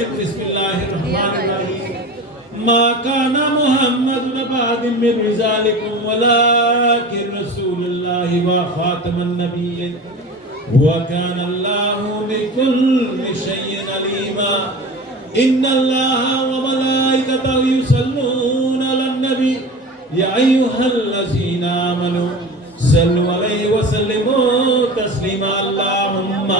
بسم الله الرحمن الرحيم. ما كان محمد بعد من رجالكم ولكن رسول الله وخاتم النبيين. وكان الله بكل شيء عليما. إن الله وملائكته يصلون على النبي. يا أيها الذين آمنوا صلوا عليه وسلموا تسليما. اللهم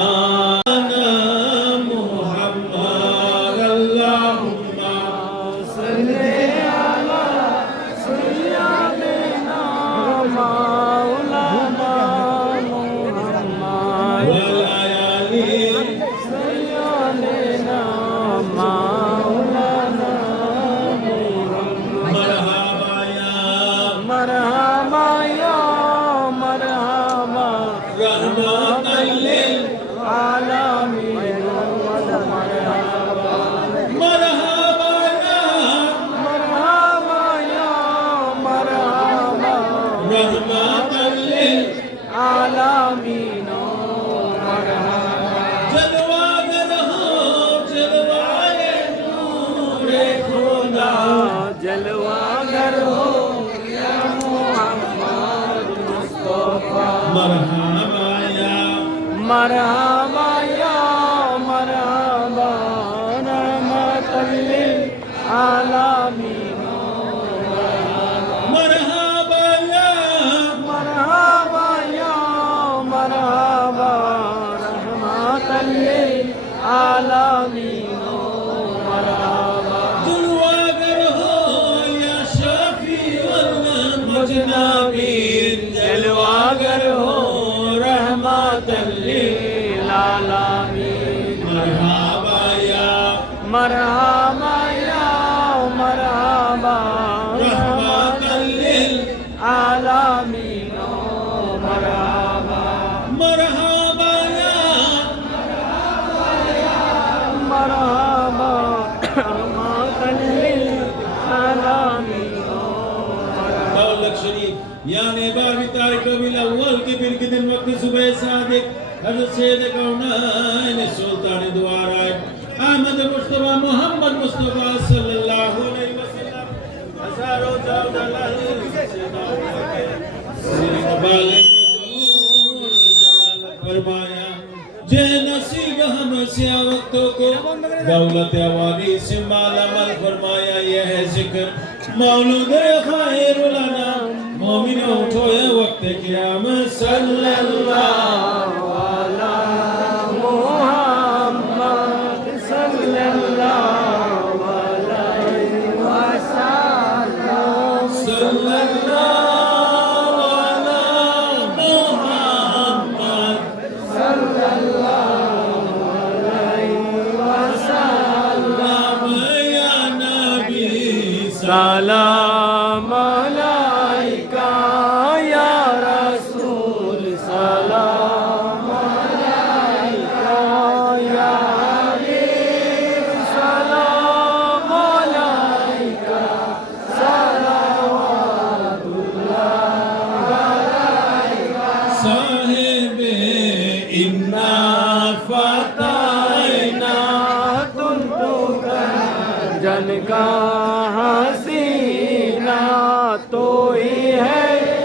مرحبا يا مرحبا العالمين مرحبا مرحبا يا مرحبا يا مرحبا رحمة للعالمين دولة شريف يعني بار تاريخ الأول كبير كده الوقت صبح صادق حضرت سيد کونین سلطان دوارائے احمد مصطفی محمد مصطفی صلی दौलत वाली से माला माल फरमाया यह है ज़िक्र मौलूद खैरुलना मोमिन उठो है वक्त क़यामत सल्लल्लाहु तो ही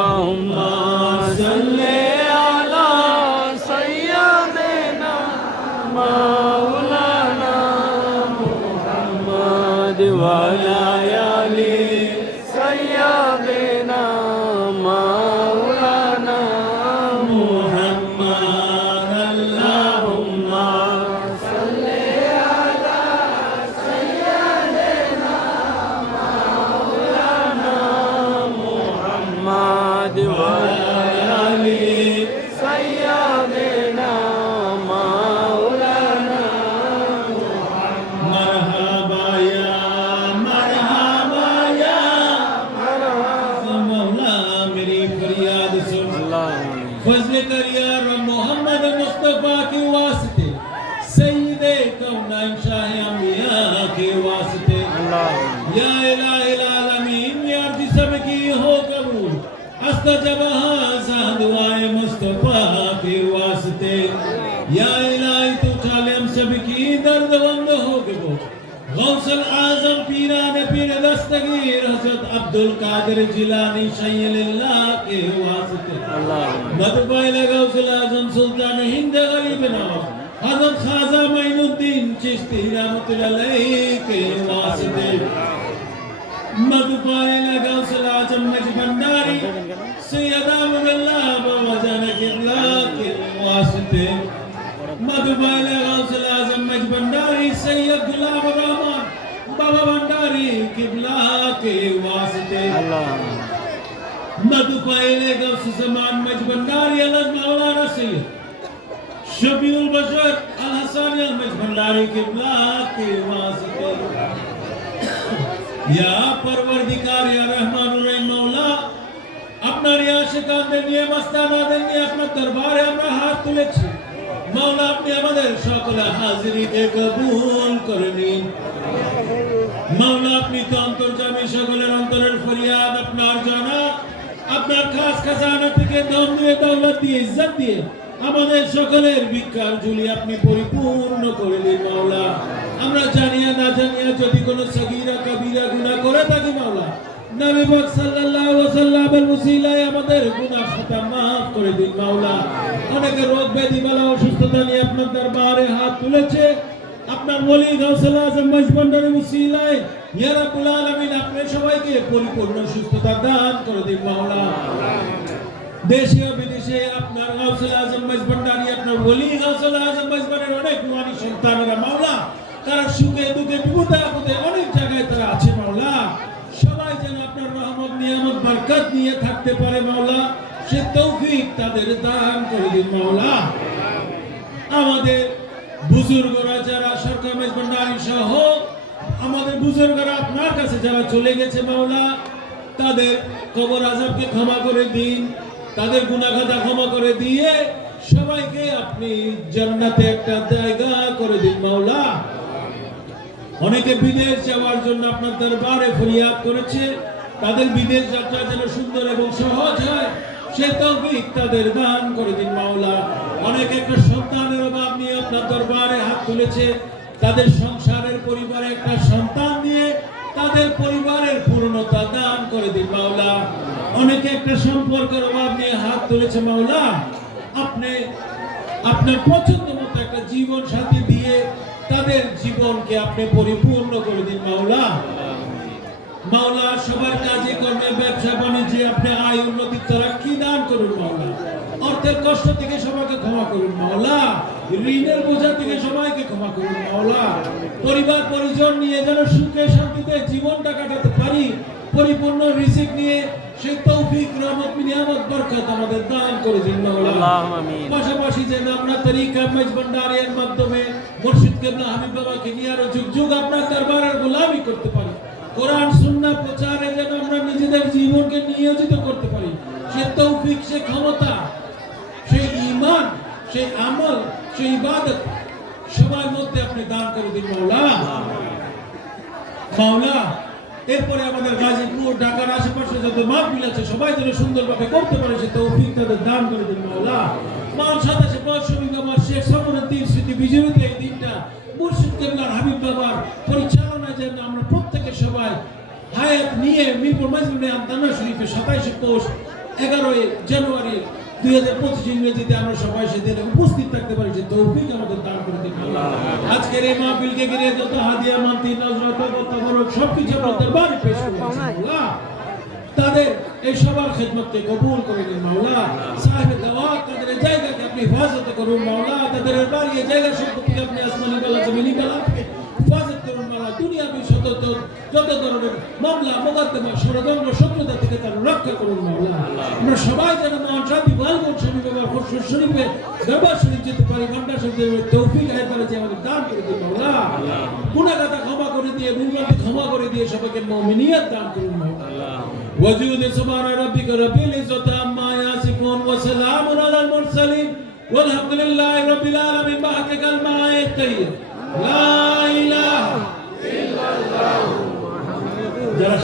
اللهم अस्तजब हाज़ा दुआए मुस्तफा के वास्ते या इलाही तू चाले हम सब की दर्दवंद हो गए गौसल आजम पीरान पीर दस्तगीर हजरत अब्दुल कादिर जिलानी शैलिल्लाह के वास्ते मदबाइल गौसल आजम सुल्तान हिंद गरीब नवाब हजरत खाजा माइनुद्दीन चिश्ती रहमतुल्लाह के वास्ते مدفع لغوث العظم نقبنداري سيدا مبلا بوجه نقبلات الواسطة مدفع لغوث العظم نقبنداري سيد گلاب رامان بابا بنداری قبلہ کے واسطے مدفع لغوث زمان مجبنداری اللہ مولانا سید شبیع البشر الحسانی المجبنداری قبلہ کے واسطے ইয়া পরবর্তীকার, ইয়া রহমান রহিম মাওলা, আপনার ইয়া শিকানদের নিয়ে, মাস্তানাদের নিয়ে, আপনার দরবারে আমরা হাত তুলেছি। মাওলা, আপনি আমাদের সকলে হাজিরিকে কবুল করে নিন। মাওলা, আপনি তো অন্তর্জামী সকলের অন্তরের ফরিয়াদ আপনার জানা আপনার খাস খাজানা থেকে দম দিয়ে, দৌলত দিয়ে, ইজ্জত দিয়ে আমাদের সকলের ভিক্ষার ঝুলি আপনি পরিপূর্ণ করে দিন, মাওলা। আমরা জানিয়া না জানিয়া যদি কোনো সগীরা, কবিরা গুনাহ করে থাকি, মাওলা। নবী সাল্লাল্লাহু আলাইহি ওয়াসাল্লামের আমাদের গুনাহ খাতা maaf করে দিন, মাওলা। রোগ ব্যাধি বালা অসুস্থতা নিয়ে আপনার দরবারে হাত তুলেছে। আপনার ওলি গাউসুল আজম ইয়া রাব্বুল আলামিন, আপনি সবাইকে পরিপূর্ণ সুস্থতা দান করে দিন, মাওলা। দেশে বিদেশে আপনার আজম আপনার ওলি গাউসুল আজম মজবন্ডারের অনেক নুয়ানি সন্তানেরা মাওলা। তারা সুখে দুঃখে বিপদে আপদে অনেক জায়গায় তারা আছে মাওলা। সবাই যেন আপনার রহমত, নিয়ামত, বরকত নিয়ে থাকতে পারে মাওলা। সে তৌফিক তাদের দান করে দিন মাওলা। আমাদের বুজুর্গরা যারা সরকার মেজবান্ডারি সহ, আমাদের বুজুর্গরা আপনার কাছে যারা চলে গেছে মাওলা, তাদের কবর আজাবকে ক্ষমা করে দিন, তাদের গুনাখাতা ক্ষমা করে দিয়ে সবাইকে আপনি জান্নাতে একটা জায়গা করে দিন, মাওলা। অনেকে বিদেশ যাওয়ার জন্য আপনার দরবারে ফরিয়াদ করেছে। তাদের বিদেশ যাত্রা যেন সুন্দর এবং সহজ হয়, সে তৌফিক তাদের দান করে দিন, মাওলা। অনেক একটা সন্তানের অভাব নিয়ে আপনার দরবারে হাত তুলেছে। তাদের সংসারের পরিবারে একটা সন্তান দিয়ে তাদের পরিবারের পূর্ণতা দান করে দিন, মাওলা। অনেকে একটা সম্পর্কের অভাব নিয়ে হাত তুলেছে, মাওলা। আপনি, আপনার পছন্দ মতো একটা জীবন সাথী দিয়ে তাদের জীবনকে আপনি পরিপূর্ণ করে দিন, মাওলা। মাওলা, সবার কাজে কর্মে ব্যবসা বাণিজ্যে আপনি আয় উন্নতি তরাক্কি দান করুন, মাওলা? অর্থের কষ্ট থেকে সবাইকে ক্ষমা করুন, মাওলা। ঋণের বোঝা থেকে সবাইকে ক্ষমা করুন, মাওলা। পরিবার, পরিজন নিয়ে যেন সুখে শান্তিতে জীবনটা কাটাতে পারি, পরিপূর্ণ রিজিক নিয়ে সেই তৌফিক রহমত নিয়ামত বরকত আমাদের দান করে দিন মাওলা আল্লাহুম্মা আমিন। পাশাপাশি যেন আমরা তরিকা মেজ ভান্ডারিয়ার মাধ্যমে মুর্শিদ কেবলা হাবিব বাবাকে নিয়ে আরও যুগ যুগ আপনার দরবারের গোলামি করতে পারি। কোরআন সুন্নাহ প্রচারে যেন আমরা নিজেদের জীবনকে নিয়োজিত করতে পারি। সে তৌফিক সে ক্ষমতা সেই ঈমান সেই আমল সেই ইবাদত সবার মধ্যে আপনি দান করে দিন মাওলা। মাওলা এরপরে আমাদের গাজীপুর, ঢাকার আশেপাশে যত মাহফিল আছে, সবাই যেন সুন্দরভাবে করতে পারে সে তৌফিক তাদের দান করে দিন, মাওলা। সাতাশে বর্ষমিক আমার শেখ স্মৃতি এই দিনটা। মুর্শিদ হাবিব বাবার পরিচালনায় যেন আমরা সবাই হায়াত নিয়ে মিরপুর আন্তানা এগারোই জানুয়ারি দুই হাজার পঁচিশ ইংরেজিতে আমরা সবাই সেদিন উপস্থিত থাকতে পারি যে তৌফিক আমাদের দান করে আজকের এই মাহফিলকে ঘিরে যত হাদিয়া, মান্তি, নজরত তবরক সবকিছু আমরা বাড়ি পেশ আল্লাহ তাদের এই সবার খেদমতকে কবুল করে দিন মাওলা। সাহেব দাওয়াত, তাদের জায়গাকে আপনি হেফাজত করুন, মাওলা। তাদের বাড়ি জায়গা সম্পত্তি আপনি আসমানি কালা জমিনি কালা হেফাজত করুন, মাওলা। দুনিয়া বিশ্বত যত ধরনের মামলা মোকদ্দমা ষড়যন্ত্র শত্রুতা থেকে তার রক্ষা করুন মাওলা আমরা সবাই যেন মহান শান্তি লালগঞ্জ শরীফ এবং খুরশুর শরীফে দরবার শরীফ যেতে পারি ঘন্টা শরীফে তৌফিক আয় করে যে আমাদের দান করে দিন মাওলা গুণাগাতা ক্ষমা করে দিয়ে ভুলভ্রান্তি ক্ষমা করে দিয়ে সবাইকে মমিনিয়ত দান করুন মাওলা وجود سبحان ربك رب العزة عما يصفون وسلام على المرسلين والحمد لله رب العالمين بحق الماء الطيب لا إله যারা